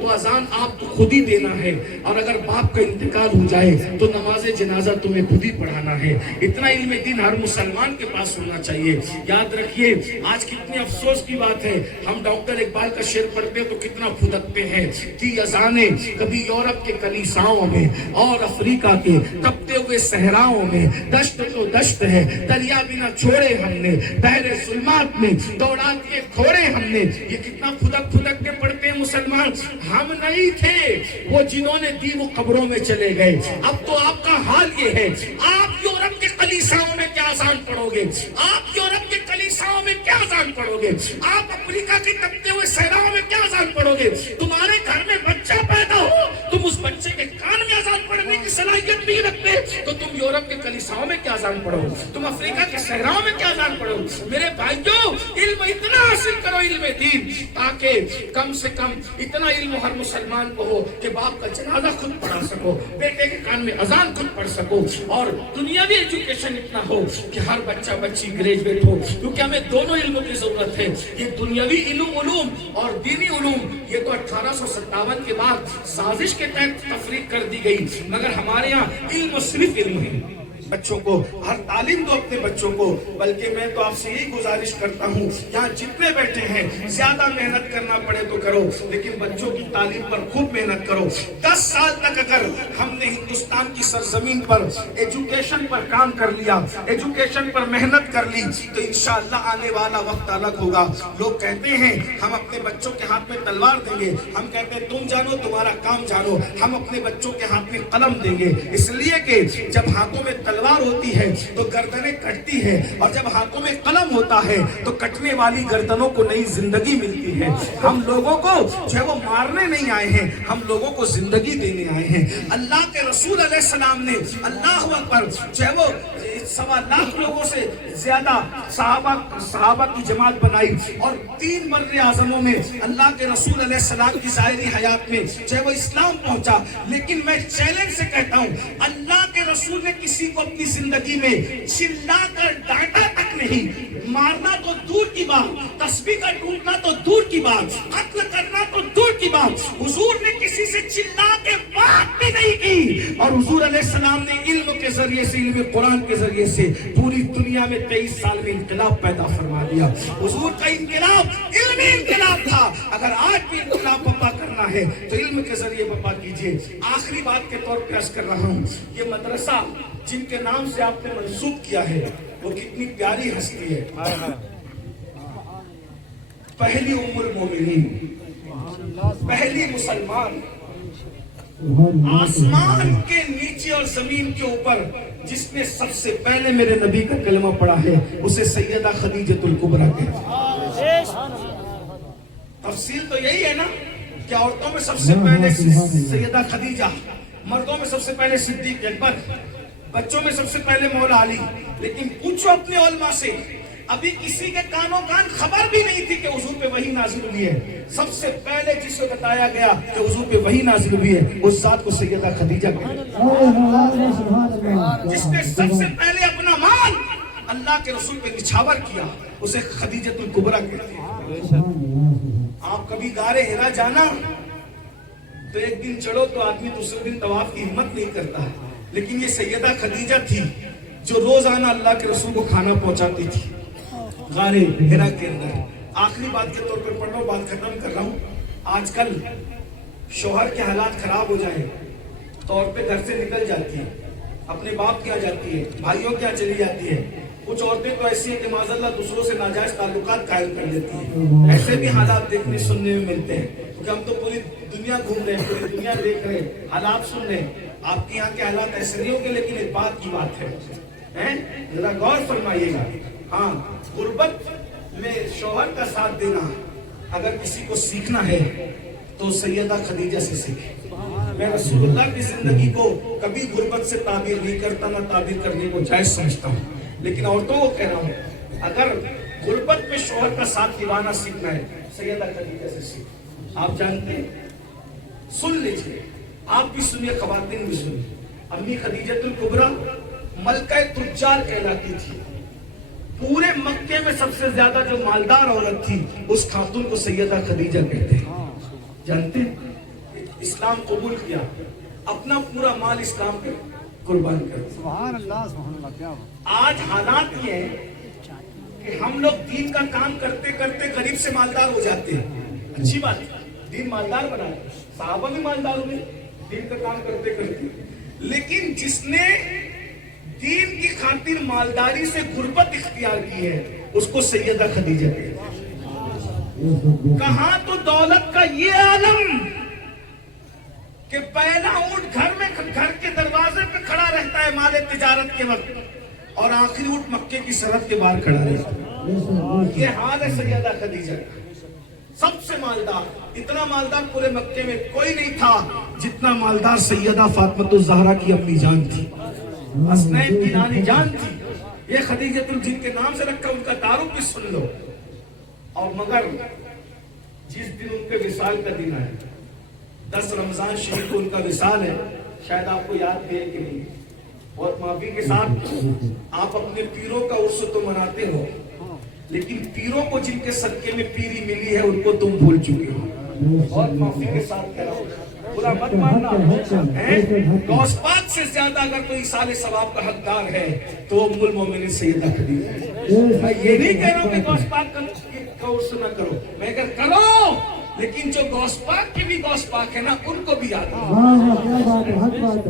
تو اذان آپ کو خود ہی دینا ہے، اور اگر باپ کا انتقال ہو جائے تو نماز جنازہ تمہیں خود ہی پڑھانا ہے۔ اتنا علم دین ہر مسلمان کے پاس ہونا چاہیے۔ یاد رکھیے آج کتنے افسوس کی بات ہے، ہم ڈاکٹر اقبال کا شعر پڑھتے تو کتنا پھدکتے ہیں کہ اذانیں کبھی یورپ کے کلیساؤں میں اور افریقہ کے تپتے ہوئے صحراؤں میں، دشت تو دشت ہے دریا بھی نہ چھوڑے ہم نے، بحر ظلمات میں دوڑات کے کھوڑے ہم نے۔ یہ کتنا پھدک پھدک کے پڑھتے ہیں مسلمان۔ ہم نہیں تھے وہ جنہوں نے دی، وہ قبروں میں چلے گئے۔ اب تو آپ کا حال یہ ہے، آپ یورپ کے کلیساؤں میں کیا اذان پڑھو گے؟ آپ یورپ کے کلیساؤں میں کیا اذان پڑھو گے؟ آپ افریقہ کے تپتے ہوئے صحراؤں میں کیا اذان پڑھو گے؟ تمہارے گھر میں بچہ پیدا ہو، تم اس بچے کے کان میں اذان پڑھنے کی صلاحیت نہیں رکھتے تو تم یورپ کے کلیساؤں میں کیا اذان پڑھو؟ تم افریقہ کے صحراؤں میں کیا اذان پڑھو؟ میرے بھائیوں، علم اتنا حاصل کرو، علم دین، تاکہ کم سے کم اتنا علم ہر مسلمان کو ہو کہ باپ کا جنازہ خود پڑھا سکو، بیٹے کے کان میں اذان خود پڑھ سکو، اور دنیاوی ایجوکیشن اتنا ہو کہ ہر بچہ بچی گریجویٹ ہو، کیونکہ ہمیں دونوں علموں کی ضرورت ہے۔ یہ دنیاوی علوم اور دینی علوم یہ تو 1857 کے بعد سازش کے تحت تفریق کر دی گئی، مگر ہمارے یہاں علم صرف علم ہے۔ بچوں کو ہر تعلیم دو اپنے بچوں کو، بلکہ میں تو آپ سے یہی گزارش کرتا ہوں، یہاں جتنے بیٹھے ہیں زیادہ محنت کرنا پڑے تو کرو، لیکن بچوں کی تعلیم پر خوب محنت کرو۔ 10 سال تک اگر ہم نے ہندوستان کی سرزمین پر ایجوکیشن پر کام کر لیا، ایجوکیشن پر محنت کر لی، تو انشاءاللہ آنے والا وقت الگ ہوگا۔ لوگ کہتے ہیں ہم اپنے بچوں کے ہاتھ میں تلوار دیں گے، ہم کہتے ہیں تم جانو تمہارا کام جانو، ہم اپنے بچوں کے ہاتھ میں قلم دیں گے، اس لیے کہ جب ہاتھوں میں تلوار ہوتی ہے تو گردنیں کٹتی ہے، اور جب ہاتھوں میں قلم ہوتا ہے تو کٹنے والی گردنوں کو نئی زندگی ملتی ہے۔ ہم لوگوں کو جو ہے وہ مارنے نہیں آئے ہیں، ہم لوگوں کو زندگی دینے آئے ہیں۔ اللہ کے رسول علیہ السلام نے اللہ اکبر جو ہے وہ 1.25 لاکھ لوگوں سے زیادہ صحابہ کی جماعت بنائی، اور 3 بر اعظموں میں اللہ کے رسول علیہ السلام کی ظاہری حیات میں جو ہے وہ اسلام پہنچا۔ لیکن میں چیلنج سے کہتا ہوں، اللہ کے رسول نے کسی کو اپنی زندگی میں چلا کر ڈانٹا تک نہیں، مارنا تو دور کی بات، تسبیح کا ٹوٹنا تو دور کی بات، قتل کرنا تو دور کی بات، حضور نے کسی سے چلا کے بات بھی نہیں کی۔ اور حضور علیہ السلام نے علم کے ذریعے سے، علم قرآن کے ذریعے سے پوری دنیا میں 23 سال میں انقلاب پیدا فرما دیا۔ حضور کا انقلاب علمی انقلاب تھا۔ اگر آج بھی انقلاب بپا کرنا ہے تو علم کے ذریعے بپا کیجئے۔ آخری بات کے طور پہ عرض کر رہا ہوں، یہ مدرسہ جن کے نام سے آپ نے منسوب کیا ہے وہ کتنی پیاری ہستی ہے، پہلی ام المومنین، پہلی مسلمان، آسمان کے نیچے اور زمین کے اوپر جس نے سب سے پہلے میرے نبی کا کلمہ پڑھا ہے اسے سیدہ خدیجۃ الکبریٰ کہتے ہیں۔ تفصیل تو یہی ہے نا کہ عورتوں میں سب سے پہلے سیدہ خدیجہ، مردوں میں سب سے پہلے صدیق اکبر، بچوں میں سب سے پہلے مولا علی۔ لیکن پوچھو اپنے علماء سے، ابھی کسی کے کانوں کان خبر بھی نہیں تھی کہ حضور پہ وحی نازل ہوئی ہے۔ سب سے پہلے جسے بتایا گیا کہ حضور پہ وحی نازل ہوئی ہے اس ذات کو سیدہ خدیجہ کہتے ہیں۔ جس نے سب سے پہلے اپنا مال اللہ کے رسول پہ نچھاور کیا اسے خدیجۃ الکبریٰ کہتے ہیں۔ آپ کبھی غار حرا جانا تو ایک دن چڑھو تو آدمی دوسرے دن طواف کی ہمت نہیں کرتا، لیکن یہ سیدہ خدیجہ تھی جو روزانہ اللہ کے رسول کو کھانا پہنچاتی تھی غار حرا کے اندر۔ آخری بات کے طور پر پڑھ رہا ہوں، بات ختم کر رہا ہوں۔ آج کل شوہر کے حالات خراب ہو جائیں تو عورتیں گھر سے نکل جاتی ہیں، اپنے باپ کیا جاتی ہے، بھائیوں کیا چلی جاتی ہے۔ کچھ عورتیں تو ایسی ہیں کہ معاذ اللہ دوسروں سے ناجائز تعلقات قائم کر لیتی ہیں۔ ایسے بھی حالات دیکھنے سننے میں ملتے ہیں، کیونکہ ہم تو پوری دنیا گھوم رہے ہیں، پوری دنیا دیکھ رہے ہیں، حالات سن رہے ہیں۔ آپ کے یہاں کے حالات ایسے نہیں ہوں گے، لیکن ایک بات کی بات ہے، ذرا غور فرمائیے گا۔ ہاں، غربت میں شوہر کا ساتھ دینا اگر کسی کو سیکھنا ہے تو سیدہ خدیجہ سے سیکھے۔ میں رسول اللہ کی زندگی کو کبھی غربت سے تعبیر نہیں کرتا، نہ تعبیر کرنے کو جائز سمجھتا ہوں، لیکن عورتوں کو کہہ رہا ہوں اگر غربت میں شوہر کا ساتھ نبھانا سیکھنا ہے سیدہ خدیجہ سے سیکھیں۔ آپ جانتے ہیں، سن لیجئے، آپ بھی سنیے، خواتین بھی سنیے، امی خدیجۃ الکبریٰ ملکہ تجار کہلاتی تھی۔ پورے مکے میں سب سے زیادہ جو مالدار عورت تھی اس خاتون کو سیدہ خدیجہ کہتے ہیں۔ جانتے ہیں اسلام قبول کیا، اپنا پورا مال اسلام پہ قربان کر دیا۔ سبحان اللہ کیا بات۔ آج حالات یہ ہے کہ ہم لوگ دین کا کام کرتے کرتے غریب سے مالدار ہو جاتے ہیں، اچھی بات ہے، دین مالدار بنا ہے، صحابہ بھی مالدار ہوئے دین کا کام کرتے کرتے، لیکن جس نے دین کی خاطر مالداری سے غربت اختیار کی ہے اس کو سیدہ خدیجہ کہتے ہیں۔ کہاں تو دولت کا یہ عالم کہ پہلا اونٹ گھر کے دروازے پہ کھڑا رہتا ہے مال تجارت کے وقت، اور آخری اونٹ مکے کی سرحد کے باہر کھڑا رہتا ہے۔ یہ حال ہے سیدہ خدیجہ کا، سب سے مالدار، اتنا مالدار پورے مکے میں کوئی نہیں تھا جتنا مالدار سیدہ فاطمہ الزہرا کی اپنی جان تھی، حسنین کی نانی جان تھی۔ یہ خدیجہ جن کے نام سے رکھا ان کا تعارف بھی سن لو۔ اور مگر جس دن ان کے وصال کا دن ہے، 10 رمضان شریف کو ان کا وصال ہے، شاید آپ کو یاد ہے کہ نہیں، اور معافی کے ساتھ آپ اپنے پیروں کا عرس تو مناتے ہو، لیکن پیروں کو جن کے صدقے میں پیری ملی ہے ان کو تم بھول چکے ہو۔ اور معافی کے ساتھ کہہ رہا ہوں، برا مت ماننا، غوث پاک سے زیادہ اگر کوئی ایصال ثواب کا حقدار ہے تو ام المومنین سیدہ خدیجہ ہے۔ میں یہ نہیں کہہ رہا ہوں کہ غوث پاک کا عرس نہ کرو، میں اگر کرو، لیکن جو غوث پاک کے بھی غوث پاک ہے نا ان کو بھی یاد رکھو،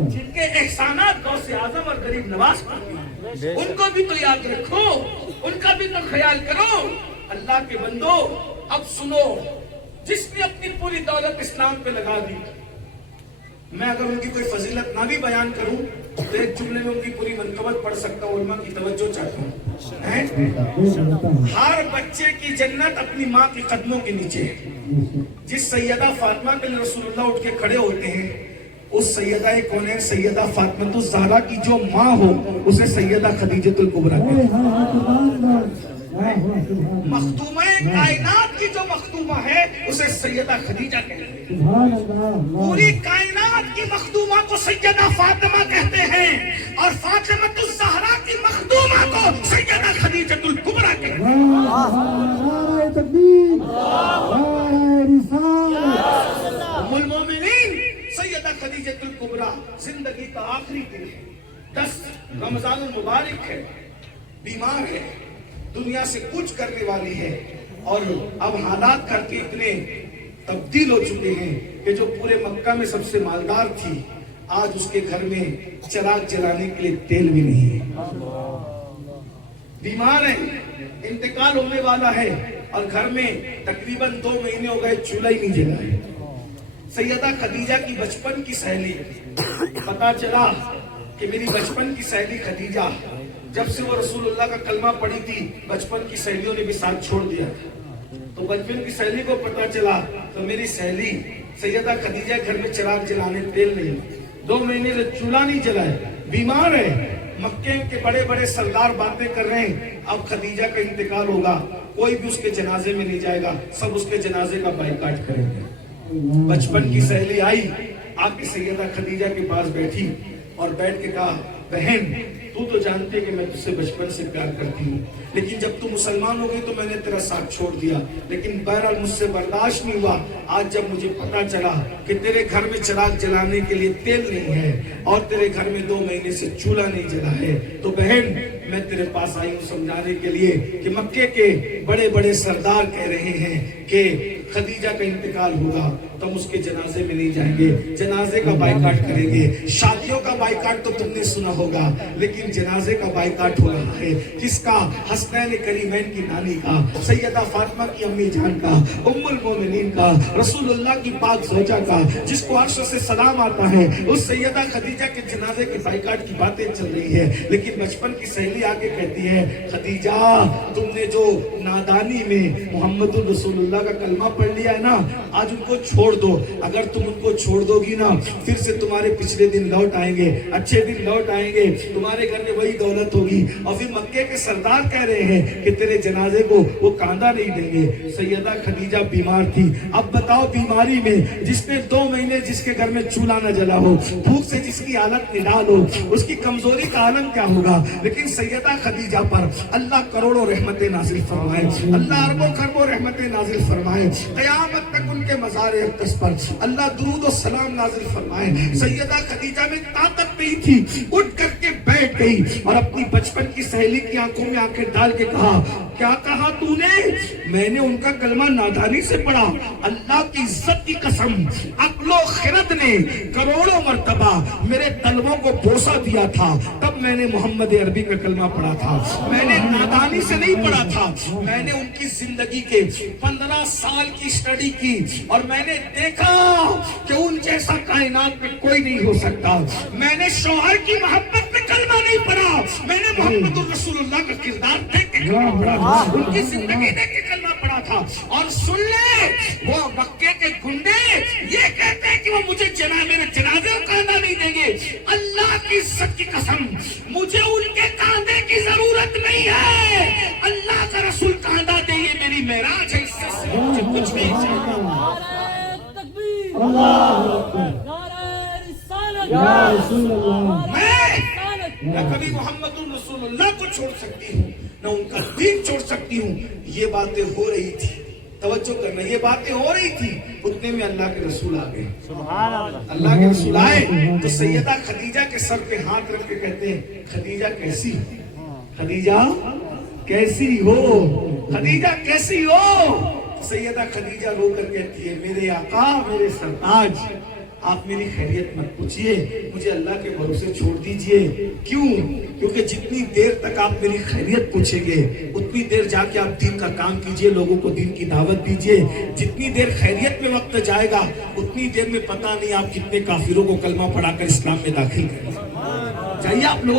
جن کے احسانات غوث اعظم اور غریب نواز پاک، ان کو بھی تو یاد رکھو، ان کا بھی تو خیال کرو۔ اللہ کے بندو اب سنو، جس نے اپنی پوری دولت اسلام پہ لگا دی، میں اگر ان کی کوئی فضیلت نہ بھی بیان کروں تو ایک جملے میں ان کی پوری منقبت پڑھ سکتا ہوں، علماء کی توجہ چاہتا ہوں۔ ہر بچے کی جنت اپنی ماں کے قدموں کے نیچے ہے۔ جس سیدہ فاطمہ کے لیے رسول اللہ اٹھ کے کھڑے ہوتے ہیں، اس سیدہ کونین سیدہ فاطمہ الزہرا کی جو ماں ہو اسے سیدہ خدیجہ الکبریٰ کہتے ہیں۔ مخدومہ کائنات کی جو مخدومہ ہے اسے سیدہ خدیجہ کہتے ہیں۔ پوری کائنات کی مخدومہ کو سیدہ فاطمہ کہتے ہیں، اور فاطمہ الزہرا کی مخدومہ کو سیدہ خدیجہ الکبریٰ کہتے ہیں۔ ام المومنین سیدہ خدیجہ الکبریٰ زندگی کا آخری دن ہے، 10 رمضان المبارک ہے، بیمار ہے، دنیا سے کوچ کرنے والی ہے، اور اب حالات کر کے اتنے تبدیل ہو چکے ہیں کہ جو پورے مکہ میں سب سے مالدار تھی آج اس کے گھر میں چراغ جلانے کے لیے تیل بھی نہیں ہے، بیمار ہے، انتقال ہونے والا ہے، اور گھر میں تقریباً 2 مہینے ہو گئے چولہا ہی نہیں جلا ہے۔ سیدہ خدیجہ کی بچپن کی سہیلی، پتا چلا کہ میری بچپن کی سہیلی خدیجہ، جب سے وہ رسول اللہ کا کلمہ پڑھی تھی بچپن کی سہیلیوں نے بھی ساتھ چھوڑ دیا، تو بچپن کی سہیلی کو پتا چلا تو میری سہیلی سیدہ خدیجہ گھر میں چراغ جلانے تیل نہیں، 2 مہینے سے چولہا نہیں جلائے، بیمار ہے، مکے کے بڑے بڑے سردار باتیں کر رہے ہیں اب خدیجہ کا انتقال ہوگا، کوئی بھی اس کے جنازے میں نہیں جائے گا، سب اس کے جنازے کا بائیکاٹ کریں گے۔ بچپن کی سہیلی آئی، آ کے سیدہ خدیجہ کے پاس بیٹھی اور بیٹھ کے کہا، بہن تو تو جانتے کہ میں تجھ سے بچپن سے پیار کرتی ہوں، لیکن جب تو مسلمان ہو گئی تو میں نے تیرا ساتھ چھوڑ دیا، لیکن بہرحال مجھ سے برداشت نہیں ہوا، آج جب مجھے پتا چلا کہ تیرے گھر میں چراغ جلانے کے لیے تیل نہیں ہے اور تیرے گھر میں 2 مہینے سے چولہا نہیں جلا ہے، تو بہن میں تیرے پاس آئی ہوں سمجھانے کے لیے کہ مکے کے بڑے بڑے سردار کہہ رہے ہیں کہ خدیجہ کا انتقال ہوگا تو ہم اس کے جنازے میں نہیں جائیں گے، جنازے کا بائیکاٹ کریں گے، شادیوں کا بائیکاٹ تو تم نے سنا ہوگا، لیکن جنازے کا بائیکاٹ ہو رہا ہے، کس کا؟ حسنین کریمین کی نانی کا، سیدہ فاطمہ کی امی جان کا، ام المومنین کا، رسول اللہ کی پاک زوجہ کا، جس کو عرش سے سلام آتا ہے، اس سیدہ خدیجہ کے جنازے کے بائیکاٹ کی باتیں چل رہی ہے، لیکن بچپن کی سہیلی آگے کہتی ہے، خدیجہ تم نے جو نادانی میں محمد الرسول اللہ کا کلمہ پڑھ لیا ہے نا، آج ان کو چھوڑ دو، اگر تم ان کو چھوڑ دو گی نا پھر سے تمہارے پچھلے دن لوٹ آئیں گے، اچھے دن لوٹ آئیں گے، تمہارے گھر میں وہی دولت ہوگی، اور پھر مکے کے سردار کہہ رہے ہیں کہ تیرے جنازے کو وہ کاندھا نہیں دیں گے۔ سیدہ خدیجہ بیمار تھی، اب بتاؤ بیماری میں جس نے 2 مہینے جس کے گھر میں چولہا نہ جلا ہو، بھوک سے جس کی حالت نڈال ہو، اس کی کمزوری کا عالم کیا ہوگا، لیکن سیدہ خدیجہ پر اللہ کروڑوں رحمتیں نازل فرمائے، اللہ اربوں خربوں رحمتیں نازل فرمائے، قیامت تک ان کے مزار اقدس پر اللہ درود و سلام نازل فرمائے۔ سیدہ خدیجہ میں طاقت نہیں تھی، اٹھ کر کے بیٹھ گئی اور اپنی بچپن کی سہیلی کی آنکھوں میں آنکھیں ڈال کے کہا، کیا کہا تو نے؟ میں نے ان کا کلمہ نادانی سے پڑھا، اللہ کی عزت کی قسم عقل و خرد نے کروڑوں مرتبہ میرے طلبوں کو بوسہ دیا تھا، تب میں نے محمد عربی کا کلمہ پڑھا تھا، میں نے نادانی سے نہیں پڑھا تھا، میں نے ان کی زندگی کے 15 سال کی اسٹڈی کی اور میں نے دیکھا کہ ان جیسا کائنات میں کوئی نہیں ہو سکتا۔ میں نے شوہر کی محبت میں کلمہ نہیں پڑھا، میں نے محمد الرسول اللہ کا کردار دیکھ کے کلمہ پڑھا تھا، ان کی زندگی دیکھ کے کلمہ پڑھا تھا۔ اور سن لے، وہ مکے کے گنڈے یہ کہتے ہیں کہ وہ مجھے میرے جنازے کو کاندھا نہیں دیں گے، اللہ کی عزت کی قسم مجھے ان کے کاندھے کی ضرورت نہیں ہے، اللہ کا رسول کاندھا دے، یہ میری معراج ہے، اس سے مجھے کچھ نہیں چاہیے۔ نعرہ تکبیر، اللہ اکبر، نعرہ رسالت، یا رسول اللہ۔ میں نہ کبھی محمد الرسول اللہ کو چھوڑ سکتی ہوں، نہ ان کا دین چھوڑ سکتی ہوں۔ یہ باتیں ہو رہی تھی، توجہ کرنا، یہ باتیں ہو رہی تھی، اتنے میں اللہ کے رسول آ گئے۔ سبحان اللہ۔ اللہ کے رسول آئے تو سیدہ خدیجہ کے سر پہ ہاتھ رکھ کے کہتے ہیں، خدیجہ کیسی ہو؟ خدیجہ کیسی ہو؟ خدیجہ کیسی ہو؟ سیدہ خدیجہ رو کر کہتی ہے، میرے آقا، میرے سرتاج، آپ میری خیریت مت پوچھئے، مجھے اللہ کے بھروسے چھوڑ دیجئے۔ کیوں؟ کیونکہ جتنی دیر تک آپ میری خیریت پوچھیں گے اتنی دیر جا کے آپ دین کا کام کیجئے، لوگوں کو دین کی دعوت دیجئے۔ جتنی دیر خیریت میں وقت جائے گا اتنی دیر میں پتہ نہیں آپ کتنے کافروں کو کلمہ پڑھا کر اسلام میں داخل کریں۔ چاہیے آپ لوگوں